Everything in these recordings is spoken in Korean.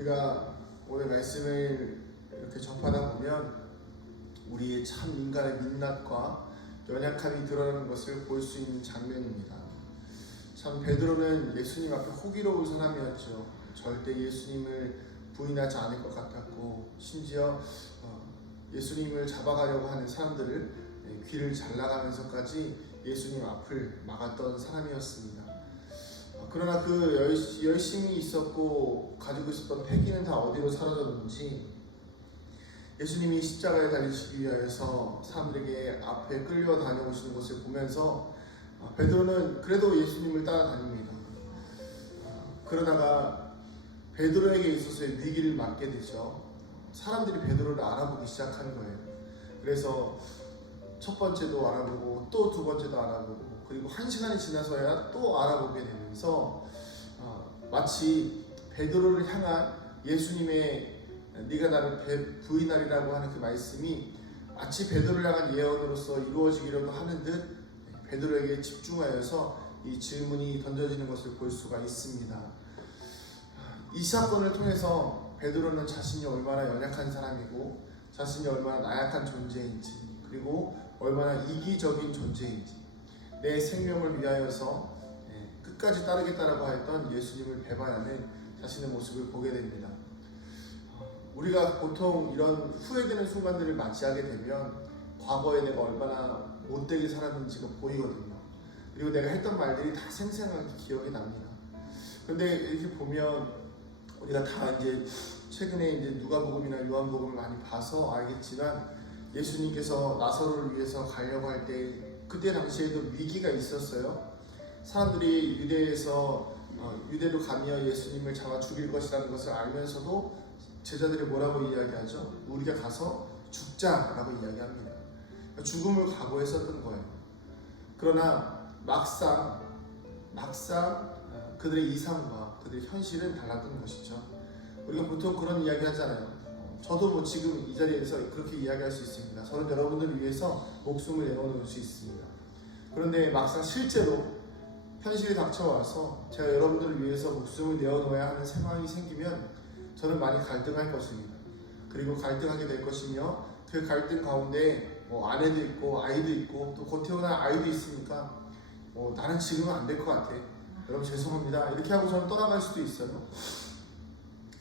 우리가 오늘 말씀을 이렇게 접하다 보면 우리의 참 인간의 민낯과 연약함이 드러나는 것을 볼 수 있는 장면입니다. 참 베드로는 예수님 앞에 호기로운 사람이었죠. 절대 예수님을 부인하지 않을 것 같았고, 심지어 예수님을 잡아가려고 하는 사람들을 귀를 잘라가면서까지 예수님 앞을 막았던 사람이었습니다. 그러나 그 열심이 있었고 가지고 있었던 패기는 다 어디로 사라졌는지, 예수님이 십자가에 달리시기 위하여서 사람들에게 앞에 끌려 다녀오시는 것을 보면서 베드로는 그래도 예수님을 따라다닙니다. 그러다가 베드로에게 있어서의 위기를 맞게 되죠. 사람들이 베드로를 알아보기 시작하는 거예요. 그래서 첫 번째도 알아보고 또 두 번째도 알아보고, 그리고 한 시간이 지나서야 또 알아보게 되면서 마치 베드로를 향한 예수님의 네가 나를 부인하리라고 하는 그 말씀이 마치 베드로를 향한 예언으로서 이루어지기라도 하는 듯 베드로에게 집중하여서 이 질문이 던져지는 것을 볼 수가 있습니다. 이 사건을 통해서 베드로는 자신이 얼마나 연약한 사람이고 자신이 얼마나 나약한 존재인지, 그리고 얼마나 이기적인 존재인지, 내 생명을 위하여서 끝까지 따르겠다라고 했던 예수님을 배반하는 자신의 모습을 보게 됩니다. 우리가 보통 이런 후회되는 순간들을 맞이하게 되면 과거에 내가 얼마나 못되게 살았는지가 보이거든요. 그리고 내가 했던 말들이 다 생생하게 기억이 납니다. 그런데 이렇게 보면 우리가 다 이제 최근에 이제 누가복음이나 요한복음을 많이 봐서 알겠지만, 예수님께서 나사로를 위해서 가려고 할 때 그때 당시에도 위기가 있었어요. 사람들이 유대로 가며 예수님을 잡아 죽일 것이라는 것을 알면서도 제자들이 뭐라고 이야기하죠? 우리가 가서 죽자라고 이야기합니다. 죽음을 각오했었던 거예요. 그러나 막상 그들의 이상과 그들의 현실은 달랐던 것이죠. 우리가 보통 그런 이야기 하잖아요. 저도 지금 이 자리에서 그렇게 이야기할 수 있습니다. 저는 여러분들을 위해서 목숨을 내어놓을 수 있습니다. 그런데 막상 실제로 현실이 닥쳐와서 제가 여러분들을 위해서 목숨을 내어놓아야 하는 상황이 생기면 저는 많이 갈등할 것입니다. 그리고 갈등하게 될 것이며, 그 갈등 가운데 아내도 있고 아이도 있고 또 곧 태어날 아이도 있으니까 나는 지금은 안 될 것 같아, 여러분 죄송합니다, 이렇게 하고 저는 떠나갈 수도 있어요.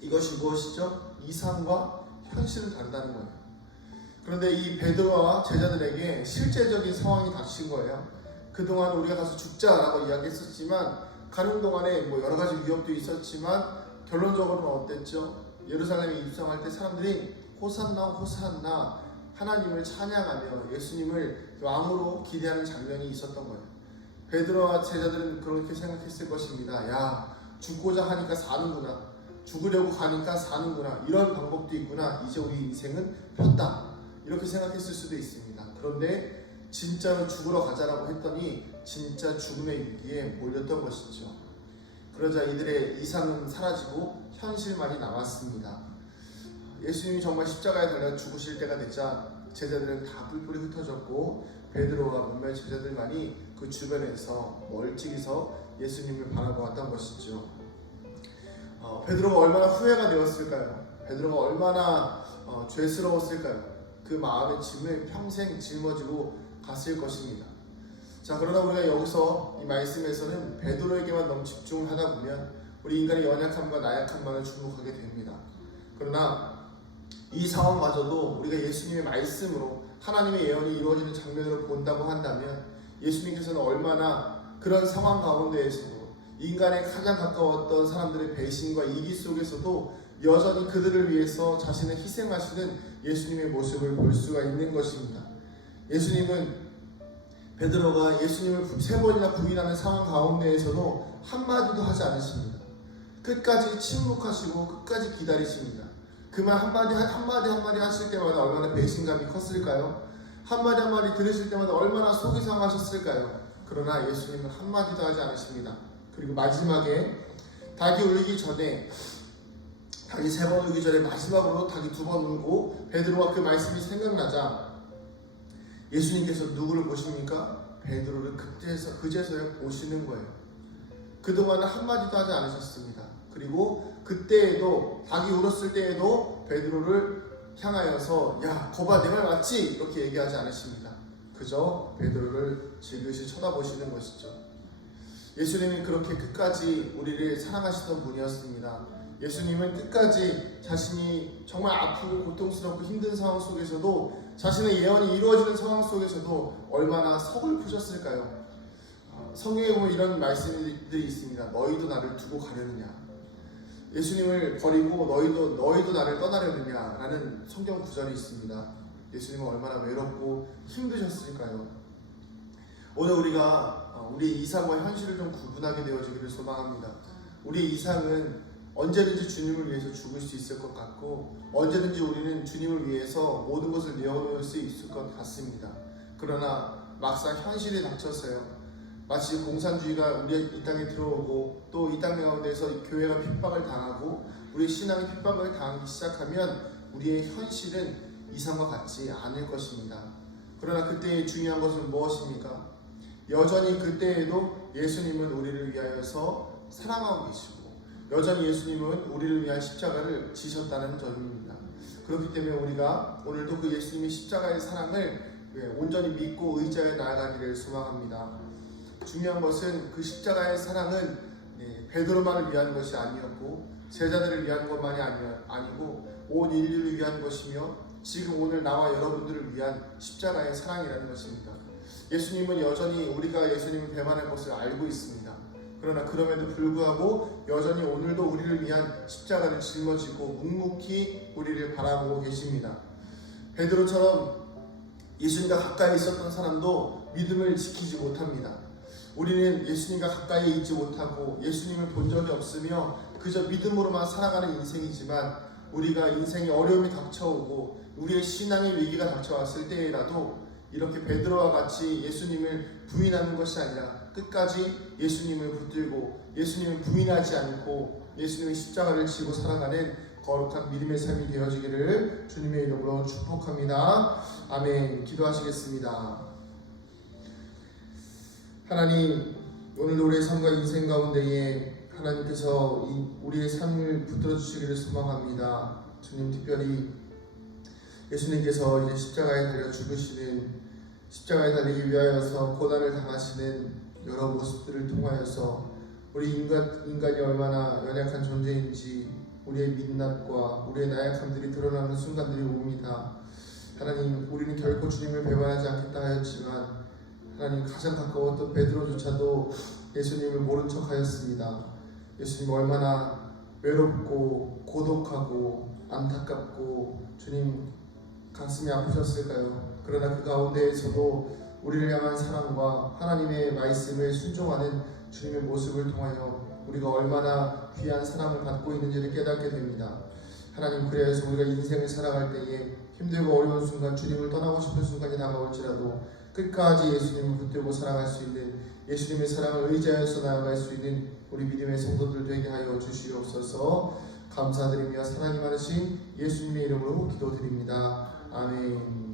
이것이 무엇이죠? 이상과 현실은 다르다는 거예요. 그런데 이 베드로와 제자들에게 실제적인 상황이 닥친 거예요. 그동안 우리가 가서 죽자라고 이야기했었지만, 가는 동안에 여러 가지 위협도 있었지만 결론적으로는 어땠죠? 예루살렘에 입성할 때 사람들이 호산나 호산나 하나님을 찬양하며 예수님을 왕으로 기대하는 장면이 있었던 거예요. 베드로와 제자들은 그렇게 생각했을 것입니다. 야, 죽고자 하니까 사는구나, 죽으려고 가니까 사는구나, 이런 방법도 있구나, 이제 우리 인생은 폈다, 이렇게 생각했을 수도 있습니다. 그런데 진짜로 죽으러 가자라고 했더니 진짜 죽음의 위기에 몰렸던 것이죠. 그러자 이들의 이상은 사라지고 현실만이 남았습니다. 예수님이 정말 십자가에 달려 죽으실 때가 되자 제자들은 다 뿔뿔이 흩어졌고, 베드로와 몇몇 제자들만이 그 주변에서 멀찍이서 예수님을 바라보았던 것이죠. 베드로가 얼마나 후회가 되었을까요? 베드로가 얼마나 죄스러웠을까요? 그 마음의 짐을 평생 짊어지고 갔을 것입니다. 자, 그러나 우리가 여기서 이 말씀에서는 베드로에게만 너무 집중을 하다 보면 우리 인간의 연약함과 나약함만을 주목하게 됩니다. 그러나 이 상황마저도 우리가 예수님의 말씀으로 하나님의 예언이 이루어지는 장면으로 본다고 한다면, 예수님께서는 얼마나 그런 상황 가운데에서도 인간에 가장 가까웠던 사람들의 배신과 이기 속에서도 여전히 그들을 위해서 자신을 희생하시는 예수님의 모습을 볼 수가 있는 것입니다. 예수님은 베드로가 예수님을 3번이나 부인하는 상황 가운데에서도 한마디도 하지 않으십니다. 끝까지 침묵하시고 끝까지 기다리십니다. 그 말 한마디 하실 때마다 얼마나 배신감이 컸을까요? 한마디 들으실 때마다 얼마나 속이 상하셨을까요? 그러나 예수님은 한마디도 하지 않으십니다. 그리고 마지막에 닭이 울기 전에, 닭이 3번 울기 전에 마지막으로 닭이 2번 울고 베드로와 그 말씀이 생각나자 예수님께서 누구를 보십니까? 베드로를 그제서야 보시는 거예요. 그동안은 한마디도 하지 않으셨습니다. 그리고 그때에도 닭이 울었을 때에도 베드로를 향하여서 야, 거봐 내 말 맞지? 이렇게 얘기하지 않으십니다. 그저 베드로를 지그시 쳐다보시는 것이죠. 예수님이 그렇게 끝까지 우리를 사랑하시던 분이었습니다. 예수님은 끝까지 자신이 정말 아프고 고통스럽고 힘든 상황 속에서도 자신의 예언이 이루어지는 상황 속에서도 얼마나 서글프셨을까요? 성경에 보면 이런 말씀들이 있습니다. 너희도 나를 두고 가려느냐? 예수님을 버리고 너희도 나를 떠나려느냐? 라는 성경 구절이 있습니다. 예수님은 얼마나 외롭고 힘드셨을까요? 오늘 우리가 우리의 이상과 현실을 좀 구분하게 되어지기를 소망합니다. 우리의 이상은 언제든지 주님을 위해서 죽을 수 있을 것 같고 언제든지 우리는 주님을 위해서 모든 것을 내어놓을 수 있을 것 같습니다. 그러나 막상 현실에 닥쳐서요, 마치 공산주의가 우리의 이 땅에 들어오고 또 이 땅 가운데서 교회가 핍박을 당하고 우리의 신앙이 핍박을 당하기 시작하면 우리의 현실은 이상과 같지 않을 것입니다. 그러나 그때의 중요한 것은 무엇입니까? 여전히 그때에도 예수님은 우리를 위하여서 사랑하고 계시고 여전히 예수님은 우리를 위한 십자가를 지셨다는 점입니다. 그렇기 때문에 우리가 오늘도 그 예수님의 십자가의 사랑을 온전히 믿고 의지하여 나아가기를 소망합니다. 중요한 것은 그 십자가의 사랑은 베드로만을 위한 것이 아니었고 제자들을 위한 것만이 아니고 온 인류를 위한 것이며 지금 오늘 나와 여러분들을 위한 십자가의 사랑이라는 것입니다. 예수님은 여전히 우리가 예수님을 배반할 것을 알고 있습니다. 그러나 그럼에도 불구하고 여전히 오늘도 우리를 위한 십자가를 짊어지고 묵묵히 우리를 바라보고 계십니다. 베드로처럼 예수님과 가까이 있었던 사람도 믿음을 지키지 못합니다. 우리는 예수님과 가까이 있지 못하고 예수님을 본 적이 없으며 그저 믿음으로만 살아가는 인생이지만 우리가 인생에 어려움이 닥쳐오고 우리의 신앙의 위기가 닥쳐왔을 때라도 이렇게 베드로와 같이 예수님을 부인하는 것이 아니라 끝까지 예수님을 붙들고 예수님을 부인하지 않고 예수님의 십자가를 지고 살아가는 거룩한 믿음의 삶이 되어지기를 주님의 이름으로 축복합니다. 아멘. 기도하시겠습니다. 하나님, 오늘 우리의 삶과 인생 가운데에 하나님께서 우리의 삶을 붙들어 주시기를 소망합니다. 주님, 특별히 예수님께서 이제 십자가에 달려 죽으시는, 십자가에 달리기 위하여서 고난을 당하시는 여러 모습들을 통하여서 우리 인간이 얼마나 연약한 존재인지 우리의 민낯과 우리의 나약함들이 드러나는 순간들이 옵니다. 하나님, 우리는 결코 주님을 배반하지 않겠다 하였지만 하나님, 가장 가까웠던 베드로조차도 예수님을 모른 척하였습니다. 예수님 얼마나 외롭고 고독하고 안타깝고 주님 가슴이 아프셨을까요? 그러나 그 가운데에서도 우리를 향한 사랑과 하나님의 말씀을 순종하는 주님의 모습을 통하여 우리가 얼마나 귀한 사랑을 받고 있는지를 깨닫게 됩니다. 하나님, 그래서 우리가 인생을 살아갈 때에 힘들고 어려운 순간, 주님을 떠나고 싶은 순간이 다가올지라도 끝까지 예수님을 붙들고 살아갈 수 있는, 예수님의 사랑을 의지하여서 나아갈 수 있는 우리 믿음의 성도들 되게 하여 주시옵소서. 감사드리며 사랑이 많으신 예수님의 이름으로 기도드립니다. 아멘.